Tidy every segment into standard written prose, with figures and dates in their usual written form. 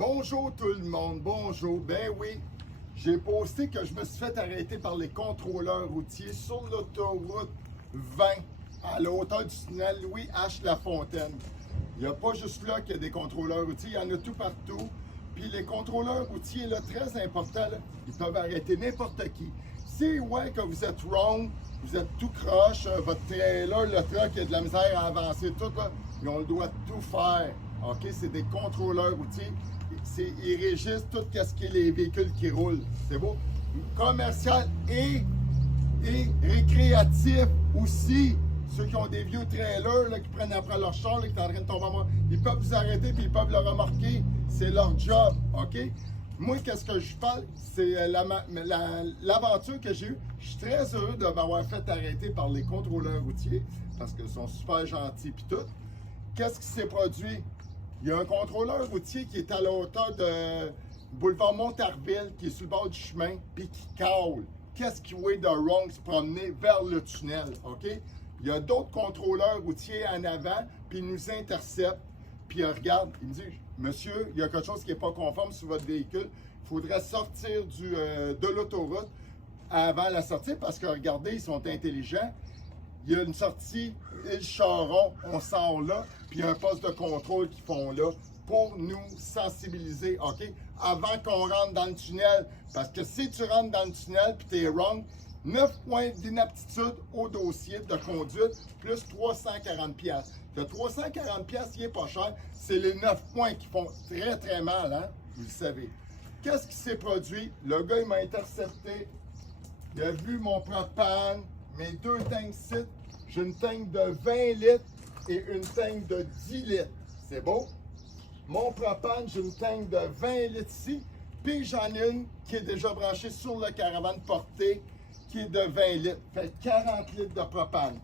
Bonjour tout le monde, bonjour. Ben oui, j'ai posté que je me suis fait arrêter par les contrôleurs routiers sur l'autoroute 20 à la hauteur du tunnel Louis H. Lafontaine. Il n'y a pas juste là qu'il y a des contrôleurs routiers, il y en a tout partout. Puis les contrôleurs routiers, là, très important, là, ils peuvent arrêter n'importe qui. Si ouais que vous êtes wrong, vous êtes tout croche, votre trailer, le truck, il y a de la misère à avancer, tout, là, ils ont le droit de tout faire. OK? C'est des contrôleurs routiers. Ils régissent tout ce qui est les véhicules qui roulent. C'est beau? Commercial et récréatif aussi. Ceux qui ont des vieux trailers là, qui prennent après leur char, là, qui sont en train de tomber à mort, ils peuvent vous arrêter puis ils peuvent le remorquer. C'est leur job. OK? Moi, qu'est-ce que je parle? C'est l'aventure que j'ai eue. Je suis très heureux de m'avoir fait arrêter par les contrôleurs routiers parce qu'ils sont super gentils puis tout. Qu'est-ce qui s'est produit? Il y a un contrôleur routier qui est à la hauteur de boulevard Montarville, qui est sur le bord du chemin, puis qui cale. Qu'est-ce qui est de wrong se promener vers le tunnel, OK? Il y a d'autres contrôleurs routiers en avant, puis ils nous interceptent. Puis ils regardent, ils me disent, monsieur, il y a quelque chose qui n'est pas conforme sur votre véhicule. Il faudrait sortir de l'autoroute avant la sortie, parce que regardez, ils sont intelligents. Il y a une sortie, Île Charon, on sort là, puis il y a un poste de contrôle qu'ils font là pour nous sensibiliser, OK? Avant qu'on rentre dans le tunnel. Parce que si tu rentres dans le tunnel puis tu es wrong, 9 points d'inaptitude au dossier de conduite plus 340 pièces. Le 340 pièces, il est pas cher. C'est les 9 points qui font très, très mal, hein? Vous le savez. Qu'est-ce qui s'est produit? Le gars, il m'a intercepté. Il a vu mon propane. Mes deux tanks sites, j'ai une tank de 20 litres et une tank de 10 litres. C'est beau? Mon propane, j'ai une tank de 20 litres ici, puis j'en ai une qui est déjà branchée sur le caravane portée, qui est de 20 litres. Fait 40 litres de propane.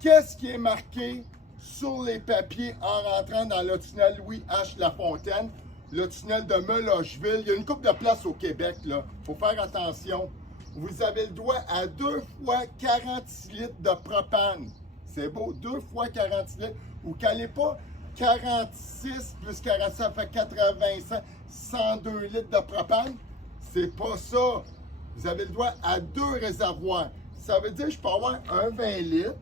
Qu'est-ce qui est marqué sur les papiers en rentrant dans le tunnel Louis H. Lafontaine, le tunnel de Melocheville? Il y a une couple de places au Québec, là. Faut faire attention. Vous avez le droit à 2 fois 46 litres de propane. C'est beau, 2 fois 46 litres. Vous calez pas 46 plus 40, ça fait 85, 102 litres de propane. C'est pas ça. Vous avez le droit à 2 réservoirs. Ça veut dire que je peux avoir un 20 litres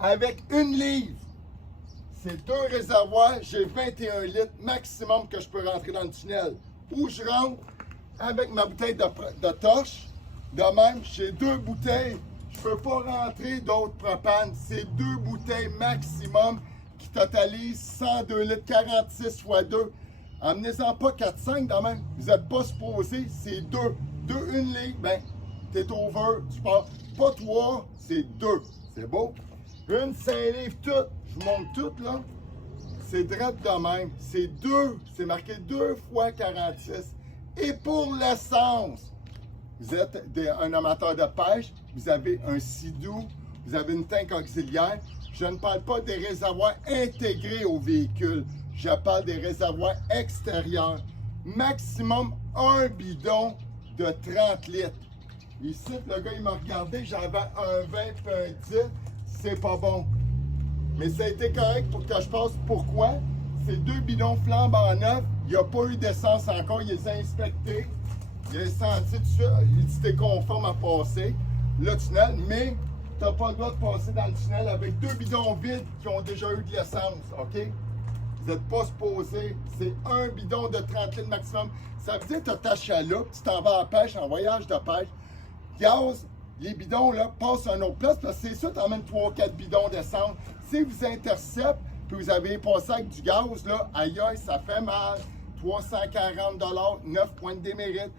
avec une livre. C'est 2 réservoirs, j'ai 21 litres maximum que je peux rentrer dans le tunnel. Où je rentre avec ma bouteille de torche. De même, j'ai 2 bouteilles. Je ne peux pas rentrer d'autres propane. C'est 2 bouteilles maximum qui totalisent 102 litres, 46 fois 2. Emmenez-en pas 4-5 de même. Vous n'êtes pas supposé, c'est 2. 2, une ligne, ben, t'es over, tu pars. Pas 3, c'est 2. C'est beau? Une 5 livres, toute. Je vous montre toute, là. C'est direct de même. C'est 2. C'est marqué 2 fois 46. Et pour l'essence, vous êtes un amateur de pêche, vous avez un sidou, vous avez une tank auxiliaire. Je ne parle pas des réservoirs intégrés au véhicule, je parle des réservoirs extérieurs. Maximum un bidon de 30 litres. Ici, le gars, il m'a regardé, j'avais un 20 et un 10, c'est pas bon. Mais ça a été correct pour que je passe. Pourquoi? C'est 2 bidons flambant neufs. Il n'y a pas eu d'essence encore. Il les a inspectés. Il a senti tout ça. Il dit que t'es conforme à passer le tunnel, mais tu n'as pas le droit de passer dans le tunnel avec 2 bidons vides qui ont déjà eu de l'essence. OK? Vous n'êtes pas supposé. C'est un bidon de 30 litres maximum. Ça veut dire que tu as ta chaloupe, tu t'en vas en pêche, en voyage de pêche. Gaz, les bidons là, passent à une autre place parce que c'est sûr que tu emmènes 3-4 bidons d'essence. Si vous interceptez, puis vous avez passé avec du gaz, là, aïe aïe, ça fait mal. 340 $, 9 points de démérite.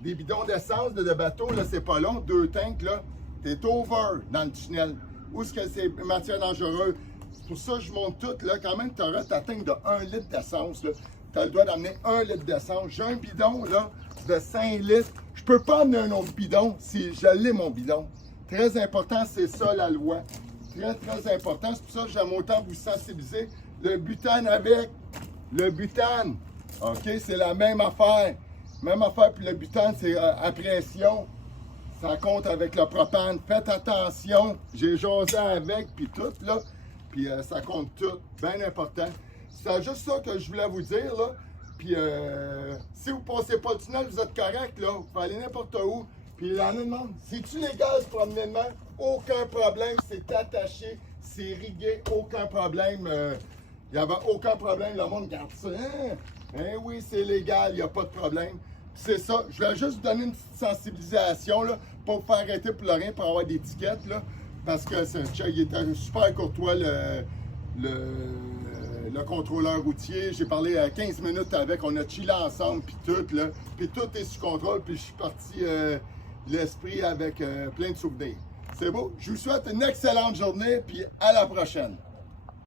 Des bidons d'essence de bateau, là, c'est pas long. 2 tanks, là, t'es over dans le tunnel. Où est-ce que c'est matière dangereuse? C'est pour ça que je monte tout, là. Quand même, tu auras ta tank de 1 litre d'essence, là. Tu as le droit d'amener 1 litre d'essence. J'ai un bidon, là, de 5 litres. Je peux pas amener un autre bidon si je l'ai, mon bidon. Très important, c'est ça, la loi. Très, très important. C'est pour ça que j'aime autant vous sensibiliser. Le butane avec. Le butane. OK? C'est la même affaire. Même affaire, puis le butane, c'est à pression. Ça compte avec le propane. Faites attention. J'ai jasé avec, puis tout, là. Puis ça compte tout. Bien important. C'est juste ça que je voulais vous dire, là. Puis si vous passez pas le tunnel, vous êtes correct, là. Vous pouvez aller n'importe où. Puis il y en a demande, c'est-tu légal ce promenement? Aucun problème, c'est attaché, c'est rigué, aucun problème. Il n'y avait aucun problème, le monde garde ça. Hein oui, c'est légal, il n'y a pas de problème. C'est ça, je vais juste vous donner une petite sensibilisation, là, pour vous faire arrêter pour le rien, pour avoir des tickets, là, parce que il était super courtois, le contrôleur routier. J'ai parlé 15 minutes avec, on a chillé ensemble, puis tout, là, puis tout est sous contrôle, puis je suis parti l'esprit avec plein de souvenirs. C'est beau, je vous souhaite une excellente journée, puis à la prochaine.